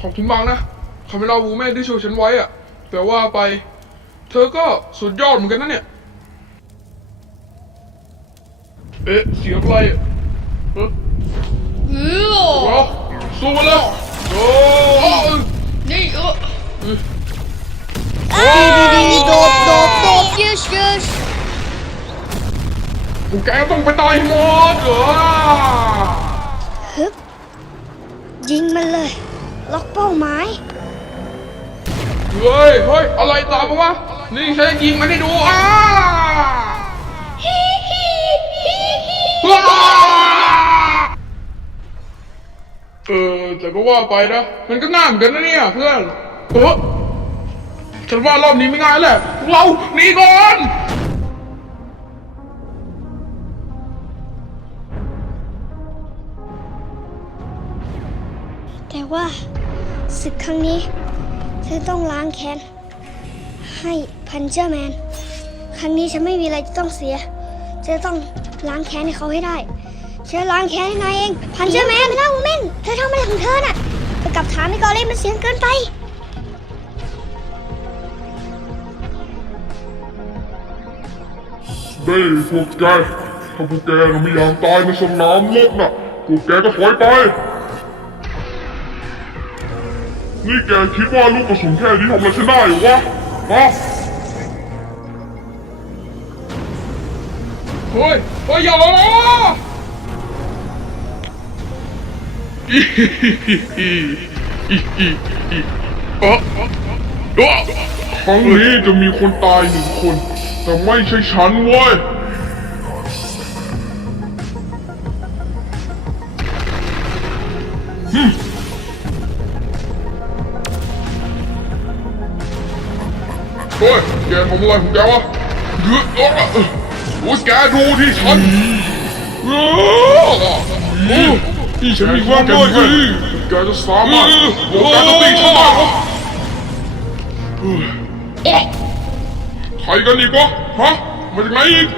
ขอบคุณมากนะคาเมล่าวูแมนที่ช่วยฉันไว้อะแต่ว่าไป เธอก็สุดยอดเหมือนกันนะเนี่ย เอ๊ะ เสียงอะไรอะเอ๊ะเออเหรอสู้มาเลยโอ้เออนี่เออดีดีโดดโดดโดด yes yes พวกแกต้องไปตายหมดเหรอฮึบยิงมันเลย ล็อกเป้าหมายเฮ้ยเฮ้ยอะไรตามมาวะนี่ฉันจะยิงมันให้ดูอ้าว้าเออแต่ก็ว่าไปนะมันก็ง่ายเหมือนกันนะเนี่ยเพื่อนเออฉันว่ารอบนี้ไม่ง่ายแหละพวกเราหนีก่อน แต่ว่าศึกครั้งนี้ เธอต้องล้างแค้น ให้พันเจอร์แมน ครั้งนี้ฉันไม่มีอะไรจะต้องเสีย จะต้องล้างแค้นให้เขาให้ได้ ฉันล้างแค้นให้นายเอง พันเจอร์แมนไม่น่าวูแมนเธอทำอะไรของเธอน่ะไปกลับฐานไม่กอเล่มันเสียงเกินไปได้พวกแกถ้าพวกแกไม่อยากตายในสนามรบน่ะพวกแกก็ถอยไป นี่แกคิดว่าลูกกระสุนแค่นี้ทำอะไรฉันได้เหรอวะฮะเฮ้ยเฮ้ยอย่าเลยอีฮิฮิฮิฮิอีอีอีเออเออครั้งนี้จะมีคนตายหนึ่งคน แต่ไม่ใช่ฉันเว้ย เฮ้ยแกทำอะไรของแกวะเฮ้ยเออโอ้ยแกดูที่ฉันเออนี่ฉันมีความด้วยสิแกจะสามารถโอ้แกจะตีฉันได้เหรอเอ้อใครกันอีกวะฮะมาจากไหนอีก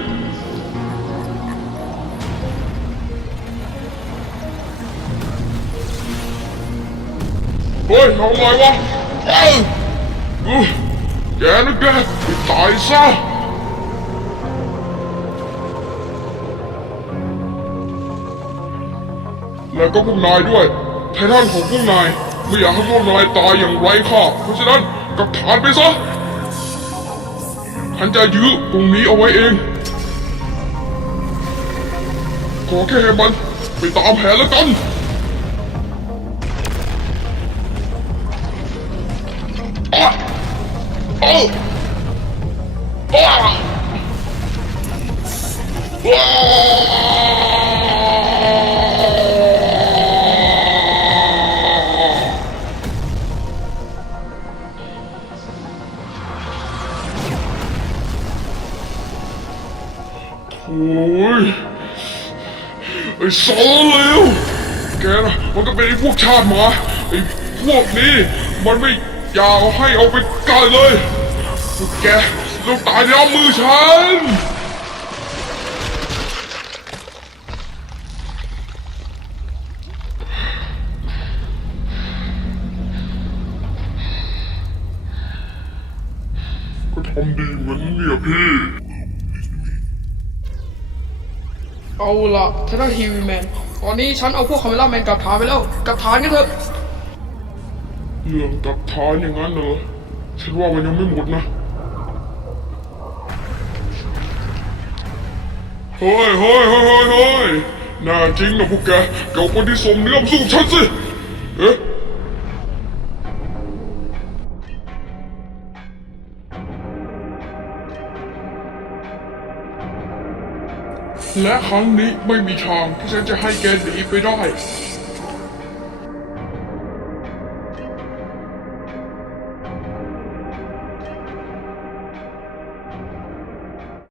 เฮ้ยทำอะไรวะเอ้ยเอ้ย แกนะแกไปตายซะ แล้วก็พวกนายด้วย ไททันของพวกนายไม่อยากให้พวกนายตายอย่างไร้ค่าเพราะฉะนั้นกับฐานไปซะฉันจะยื้อตรงนี้เอาไว้เอง ขอแค่ให้มันไปตามแผนแล้วกัน โอ้ยไอ้สารเลวแกนะมันก็เป็นไอ้พวกชาติหมาไอ้พวกนี้มันไม่อยากเอาให้เอาไปกันเลย พวกแกต้องตายในอ้อมมือฉัน ก็ทำดีเหมือนเนี่ยพี่ เอาละเทเลฮีวีแมน ตอนนี้ฉันเอาพวกคาเมล่าแมนกลับฐานไปแล้ว กลับฐานกันเถอะ เรื่องกับทานอย่างนั้นเหรอ ฉันว่ามันยังไม่หมดนะ เฮ้ยเฮ้ยเฮ้ยเฮ้ยน่าจริงนะพวกแกเก่าคนที่สมเนื้อมสู้ฉันสิ เอ๊ะและครั้งนี้ไม่มีทางที่ฉันจะให้แกหนีไปได้